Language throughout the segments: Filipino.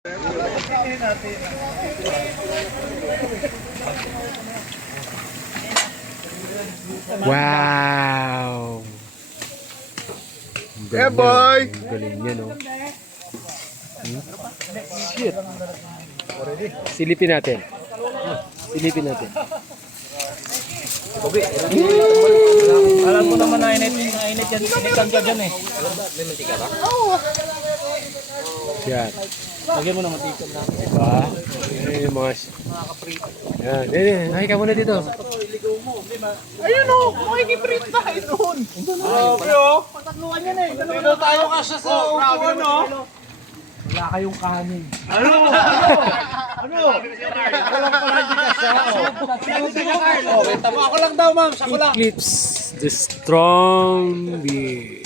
Wow! Yeah, boy! Galing niya, no? Shit! Silipin natin. Silipin natin. Alam mo naman na init yan, initan ka dyan eh. May mantika ba? Oo. Yan. Lagyan mo na mantika na. Diba? Yan yung mga... Yan. Yan. Nakika muna dito. Ayun o! Makikiprint tayo doon! Grabe o! Patatluan yan eh! Dito tayo kasya sa upuan o! Wala kayong kanin. Ano? Walang pala hindi kasya o! Tama ako lang daw ma'am! Siya ko lang! Eclipse the strong beer.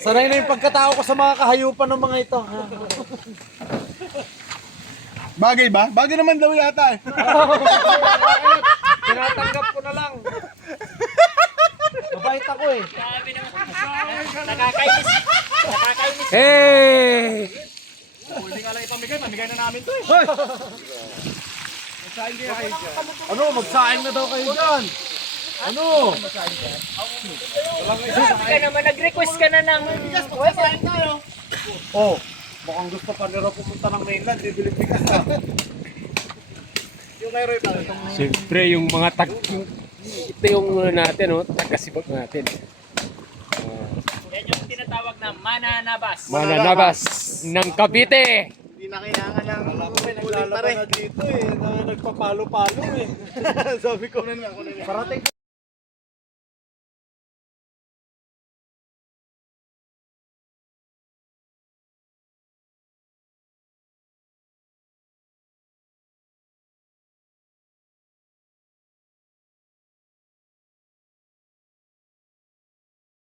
Sanay na yung pagkatao ko sa mga kahayupan ng mga ito. Bagay ba? Bagay naman daw yata eh. Tinatanggap ko na lang. Mabait ako eh. Nakakainis. Nakakainis. Hey! Hindi nga lang ipamigay, pamigay na namin to eh. Magsaing kaya kayo dyan. Ano? Magsaing na daw kayo dyan. Ano? Ka naman, nag-request ka na ng... Magsaing tayo. Oh, mukhang gusto pa nila pupunta ng mainland. Bibili bigas na. Yung kay Roy pa. Siyempre, yung mga ito yung natin, no? Taga-sibot natin. Yan yung tinatawag na mananabas. Mananabas ng Cavite. Hindi na kailangan ng naglalaba na dito eh. Nagpapalo-palo eh. Sabi ko, parating